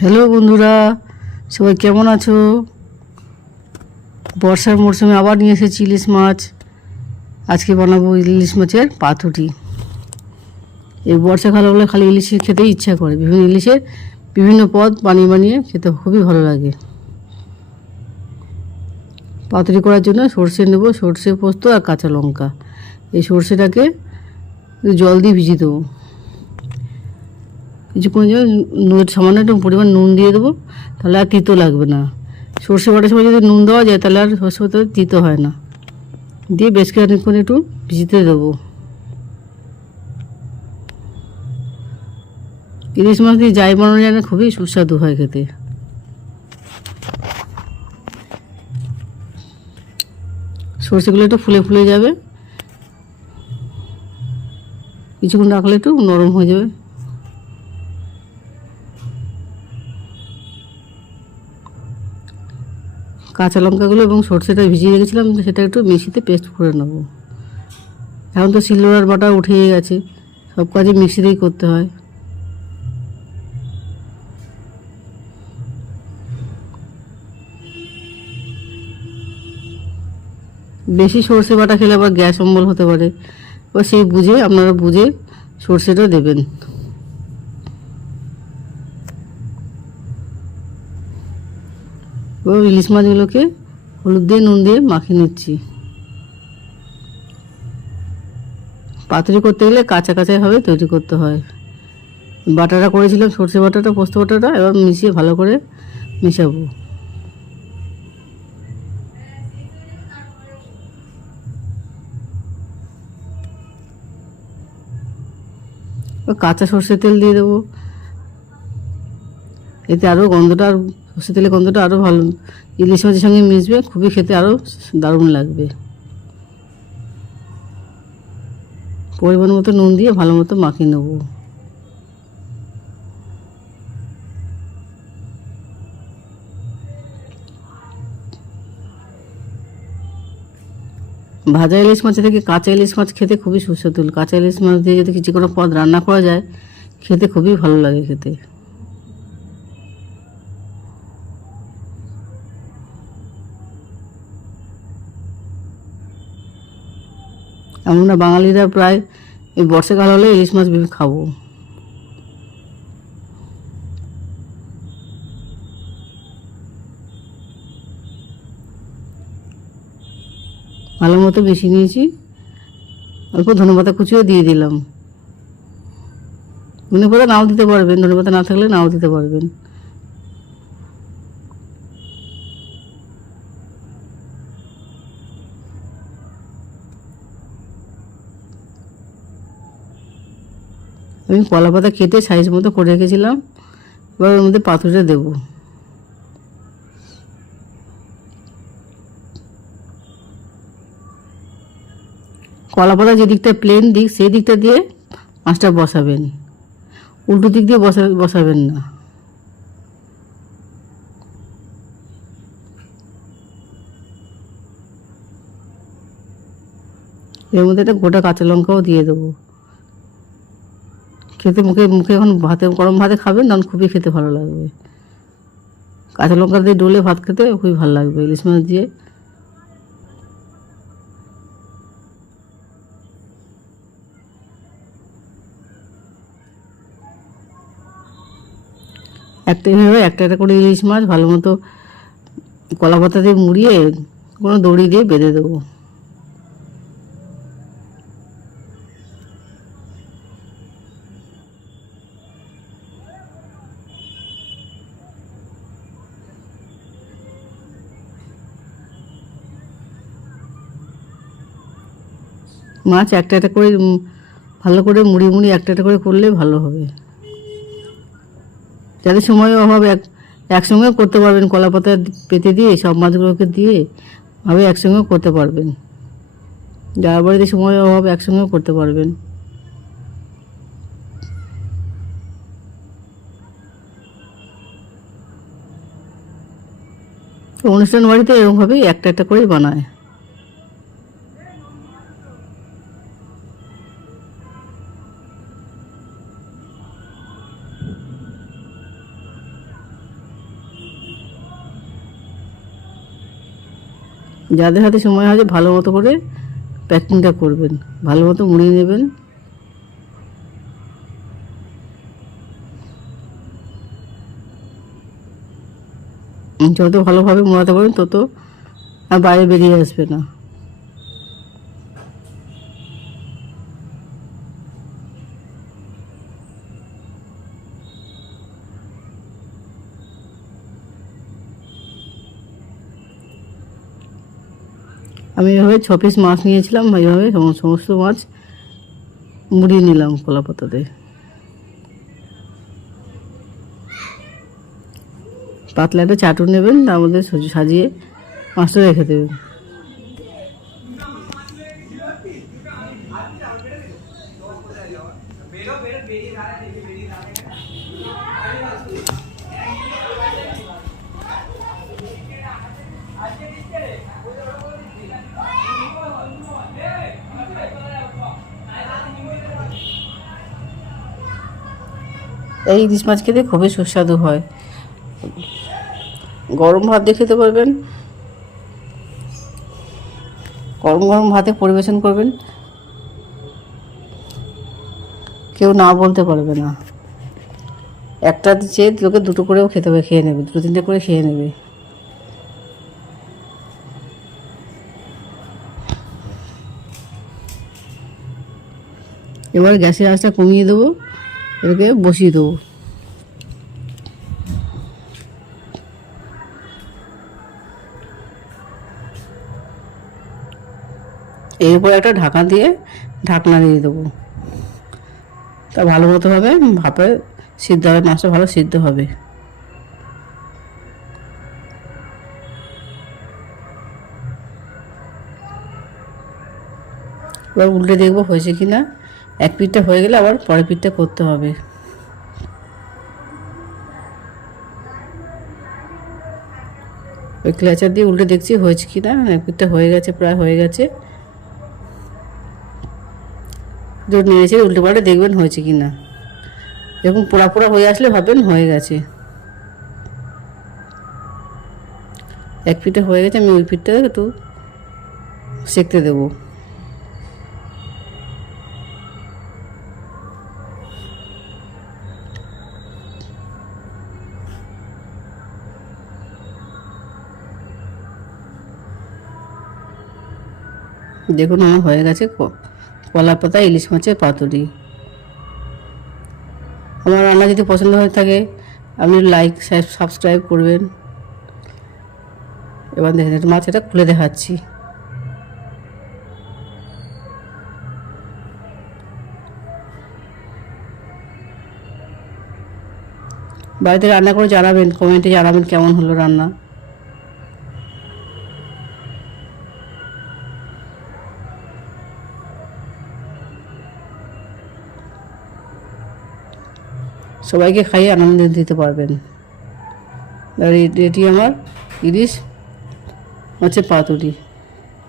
Hello বন্ধুরা, সবাই কেমন আছো? বর্ষার মরশুমে আবার নিয়ে এসেছি ইলিশ মাছ। আজকে বানাবো ইলিশ মাছের পাতুটি। এই বর্ষাকাল হলে খালি ইলিশ খেতেই ইচ্ছা করে। বিভিন্ন ইলিশের বিভিন্ন পদ বানিয়ে বানিয়ে খেতে খুবই ভালো লাগে। পাতুরি করার জন্য সর্ষে নেব, সর্ষে পোস্ত আর কাঁচা লঙ্কা। এই সর্ষেটাকে জল দিয়ে ভিজিয়ে দেবো। কিছুক্ষণ সামান্য একটু পরিমাণ নুন দিয়ে দেবো, তাহলে আর তিতো লাগবে না। সর্ষে বাটার সময় যদি নুন দেওয়া যায়, তাহলে আর সর্ষে বাটা তিতো হয় না। দিয়ে বেশ খানিক্ষণ একটু ভিজিতে দেবো। ইলিশ মাছ দিয়ে যাই বানানো যায় না, খুবই সুস্বাদু হয় খেতে। সর্ষেগুলো একটু ফুলে ফুলে যাবে। কিছুক্ষণ রাখলে একটু নরম হয়ে যাবে। কাঁচা লঙ্কাগুলো এবং সর্ষেটা ভিজিয়ে রেখেছিলাম সেটা একটু মিক্সিতে পেস্ট করে নেব। এখন তো সিলভার বাটা উঠেই গেছে, সব কাজে মিক্সিতেই করতে হয়। বেশি সর্ষে বাটা খেলে আবার গ্যাস অম্বল হতে পারে। এবার সেই বুঝে, আপনারা বুঝে সর্ষেটা দেবেন। এবার ইলিশ মাছগুলোকে হলুদ দিয়ে, নুন দিয়ে মাখিয়ে নিচ্ছি। পাতুরি করতে গেলে কাঁচা কাঁচাভাবে তৈরি করতে হয়। বাটাটা করেছিলাম, সর্ষে বাটাটা, পোস্ত বাটাটা, এবার মিশিয়ে ভালো করে মিশাবো। কাঁচা সর্ষের তেল দিয়ে দেবো। এতে আরও গন্ধটা আর সর্ষে তেলের গন্ধটা আরও ভালো, ইলিশ মাছের সঙ্গে মিশবে, খুবই খেতে আরও দারুণ লাগবে। পরিমাণ মতো নুন দিয়ে ভালো মতো মাখিয়ে নেব। ভাজা ইলিশ মাছ থেকে কাঁচা ইলিশ মাছ খেতে খুবই সুস্বাদু। কাঁচা ইলিশ মাছ দিয়ে যদি কিছু কোনো পদ রান্না করা যায়, খেতে খুবই ভালো লাগে খেতে। আমরা বাঙালিরা প্রায় এই বর্ষাকাল হলে ইলিশ মাছ খাব। ভালো মতো বেশি নিয়েছি। অল্প ধনেপাতা কুচিও দিয়ে দিলাম। ধনে পাতা নাও দিতে পারবেন ধনে পাতা না থাকলে নাও দিতে পারবেন। আমি কলা পাতা কেটে সাইজ মতো করে রেখেছিলাম। এবার ওর মধ্যে পাথরটা দেবো। কলা পাতা যে দিকটা প্লেন দিক, সেই দিকটা দিয়ে মাছটা বসাবেন। উল্টো দিক দিয়ে বসা বসাবেন না। এর মধ্যে একটা গোটা কাঁচা লঙ্কাও দিয়ে দেবো। খেতে মুখে মুখে এখন ভাতে, গরম ভাতে খাবেন তখন খুবই খেতে ভালো লাগবে। কাঁচা লঙ্কা দিয়ে ডলে ভাত খেতে খুবই ভালো লাগবে, ইলিশ মাছ দিয়ে। একটা এভাবে একটা একটা করে ইলিশ মাছ ভালো মতো কলা পাতা দিয়ে মুড়িয়ে, কোনো দড়ি দিয়ে বেঁধে দেবো। মাছ একটা একটা করে ভালো করে মুড়ি মুড়ি একটা একটা করে করলে ভালো হবে। যাদের সময় অভাব এক, একসঙ্গেও করতে পারবেন কলা পাতা পেতে দিয়ে, সব মাছগুলোকে দিয়ে ভাবে একসঙ্গেও করতে পারবেন। যার বাড়িতে সময় অভাব একসঙ্গেও করতে পারবেন। অনুষ্ঠান বাড়িতে এরকমভাবেই একটা একটা করেই বানায়। যাদের হাতে সময় আছে ভালো মতো করে প্যাকিংটা করবেন, ভালো মতো মুড়িয়ে নেবেন। যত ভালোভাবে মোড়াতে পারবেন, তত আর বাইরে বেরিয়ে আসবে না। আমি এভাবে ছ পিস মাছ নিয়েছিলাম, এইভাবে সমস্ত মাছ মুড়িয়ে নিলাম কলা পাতাতে পাতলা একটা চাটু নেবেন, তার মধ্যে সাজিয়ে মাছটা রেখে দেবেন। এই ইলিশ মাছ খেতে খুবই সুস্বাদু হয়। গরম ভাত দিয়ে খেতে পারবেন। গরম গরম ভাতে পরিবেশন করবেন। কেউ না বলতে পারবে না। একটা চেয়ে লোকে দুটো করেও খেতে হবে, খেয়ে নেবে, দুটো তিনটে করে খেয়ে নেবে। এবার গ্যাসের আঁচটা কমিয়ে দেবো। এটাকে বসিয়ে দেবো। এরপর একটা ঢাকা দিয়ে ঢাকনা দিয়ে দেবো। তা ভালো মতো হবে, ভাপে সিদ্ধ হবে, মাছটা ভালো সিদ্ধ হবে। এবার উল্টে দেখব হয়েছে কি না এক পিঠটা হয়ে গেলে আবার পরের পিঠটা করতে হবে। ওই ক্লাচার দিয়ে উল্টে দেখছি হয়েছে কি না? এক পিঠটা হয়ে গেছে, প্রায় হয়ে গেছে। যদি নেড়েছে উল্টে পাল্টে দেখবেন হয়েছে কি না। এরকম পোড়া পোড়া হয়ে আসলে ভাববেন হয়ে গেছে। এক পিঠে হয়ে গেছে, আমি ওই পিঠটা একটু সেঁকতে দেবো। দেখুন, আমার হয়ে গেছে কলা পাতা, ইলিশ মাছের পাতুরি। আমার রান্না যদি পছন্দ হয়ে থাকে, আপনি লাইক সাবস্ক্রাইব করবেন। এবার দেখেন মাছ এটা খুলে দেখাচ্ছি। বাড়িতে রান্না করে জানাবেন কমেন্টে জানাবেন কেমন হলো রান্না। সবাইকে খাইয়ে আনন্দ দিতে পারবেন। আর এটি আমার ইলিশ হচ্ছে পাতুরি।